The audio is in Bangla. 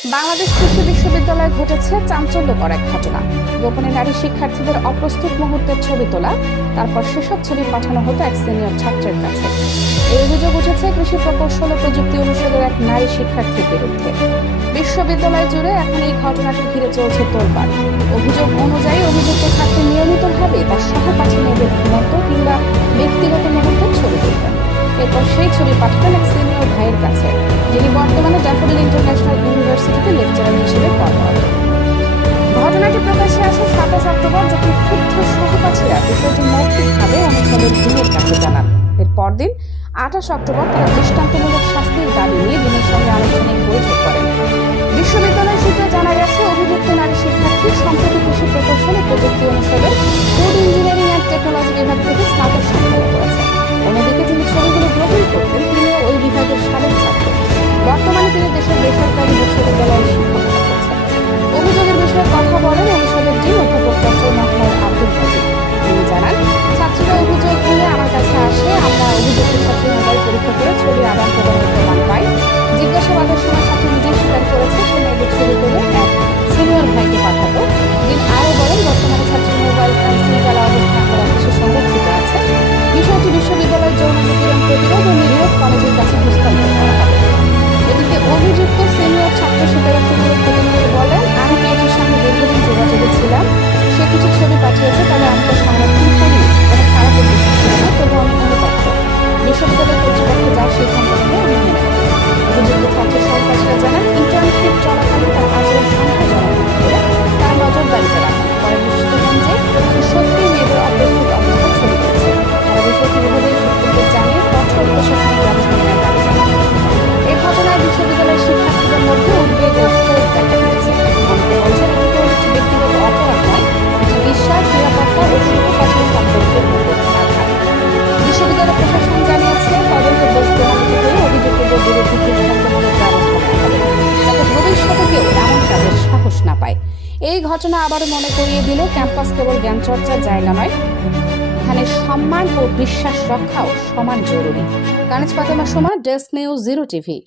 বাংলাদেশ কৃষি বিশ্ববিদ্যালয়ে ঘটেছে চাঞ্চল্যকর এক ঘটনা। গোপনে নারী শিক্ষার্থীদের অপ্রস্তুত মুহূর্তের ছবি তোলা, তারপর সেসব ছবি পাঠানো হতো এক সিনিয়র ছাত্রের কাছে। এই অভিযোগ উঠেছে কৃষি প্রকৌশল ও প্রযুক্তি অনুষদের এক নারী শিক্ষার্থীর বিরুদ্ধে। বিশ্ববিদ্যালয় জুড়ে এখন এই ঘটনাকে ঘিরে চলছে তোলপাড়। অভিযোগ অনুযায়ী অভিযুক্ত ছাত্রী নিয়মিতভাবে তার সহপাঠী মেয়েদের মতো কিংবা ব্যক্তিগত মুহূর্তের ছবি তুলতেন। এরপর সেই ছবি পাঠাতেন এক সিনিয়র ভাইয়ের কাছে, যিনি বর্তমানে ড্যাফোডিল ইন্টারন্যাশনাল ইউনিভার্সিটিতে লেকচারার হিসেবে কর্মরত। ঘটনাটি প্রকাশ্যে আসে 27 অক্টোবর, যখন ক্ষুব্ধ সহপাঠীরা বিষয়টি মৌখিকভাবে অনুষদের ডিনের কাছে জানান। এর পরদিন 28 অক্টোবর তারা দৃষ্টান্তমূলক শাস্তির দাবি নিয়ে ডিনের সঙ্গে আলোচনায় বৈঠক করেন। বিশ্ববিদ্যালয় সূত্রে জানা গেছে, অভিযুক্ত নারী শিক্ষার্থী সম্প্রতি কৃষি প্রকৌশল ও প্রযুক্তি অনুষদের ফুড ইঞ্জিনিয়ারিং অ্যান্ড টেকনোলজি বিভাগ থেকে স্নাতক সম্পন্ন করেছেন। অন্যদিকে যিনি ছবিগুলো গ্রহণ করতেন, তিনিও ওই বিভাগের সাবেক ছাত্র। বর্তমানে তিনি দেশের বেসরকারি বিশ্ববিদ্যালয়ে শিক্ষকতা করছেন। অভিযোগের বিষয়ে কথা বলেন অনুষদের ডিন অধ্যাপক ডক্টর মোহাম্মদ আব্দুল মজিদ। তিনি জানান, ছাত্রীরা অভিযোগ নিয়ে আমার কাছে আসে। আমরা অভিযুক্ত ছাত্রীর মোবাইল পরীক্ষা করে ছবি আদান প্রদানের প্রমাণ পাই। জিজ্ঞাসাবাদের সময় ছাত্রী নিজেই স্বীকার করেছে সে মেয়েদের ছবি তুলে এক সিনিয়র ভাইকে পাঠাতো। ডিন আরও বলেন, বর্তমানে ছাত্রীর মোবাইল ফোন সিলগালা অবস্থান করা অফিসে সংরক্ষিত আছে। বিষয়টি বিশ্ববিদ্যালয়ের যৌন নিপীড়ন প্রতিরোধ ও নিরোধ কমিটির কাছে হস্তান্তর করা হবে। এদিকে অভিযুক্ত সিনিয়র ছাত্র স্বীকারোক্তিমূলক প্রতিনিধি বলেন, আমি মেয়েটির সঙ্গে দীর্ঘদিন যোগাযোগে ছিলাম। সে কিছু ছবি পাঠিয়েছে, তবে আমি তো সংরক্ষণ করিনি। কোনো খারাপ উদ্দেশ্য ছিল না, তবু আমি অনুতপ্ত। বিশ্ববিদ্যালয় কর্তৃপক্ষ যা সিদ্ধান্ত নেবে আমি মেনে নেব। অভিযুক্ত ছাত্রের সহপাঠীরা জানান, ইন্টার্নশিপ চলাকালীন তার আচরণ সন্দেহজনক করে তার নজরদারিতে রাখেন। পরে নিশ্চিত হন যে সে সত্যি মেয়েদের অপ্রস্তুত অবস্থায় ছবি তুলেছে। তারা বিষয়টি বিভাগের সূত্রদের জানিয়ে কঠোর প্রশাসনিক ব্যবস্থা নেওয়ার দাবি জানান। এই ঘটনায় বিশ্ববিদ্যালয়ের শিক্ষার্থীদের মধ্যে উদ্বেগ ও ক্ষোভ দেখা দিয়েছে। অনেকে বলছেন, এটি কেবল একটি ব্যক্তিগত অপরাধ নয়, এটি বিশ্বাস, নিরাপত্তা ও সহপাঠীর সম্পর্কের উপর আঘাত। বিশ্ববিদ্যালয় প্রশাসন জানিয়েছে, তদন্তে দোষ প্রমাণিত হলে অভিযুক্তদের বিরুদ্ধে দৃষ্টান্তমূলক ব্যবস্থা নেওয়া হবে, যাতে ভবিষ্যতে কেউ এমন কাজের সাহস না পায়। এই ঘটনা আবারও মনে করিয়ে দিল, ক্যাম্পাস কেবল জ্ঞান চর্চার জায়গা নয়, এখানে সম্মান ও বিশ্বাস রক্ষাও সমান জরুরি। Kaniz Fatema Soma, desk news, 0 TV.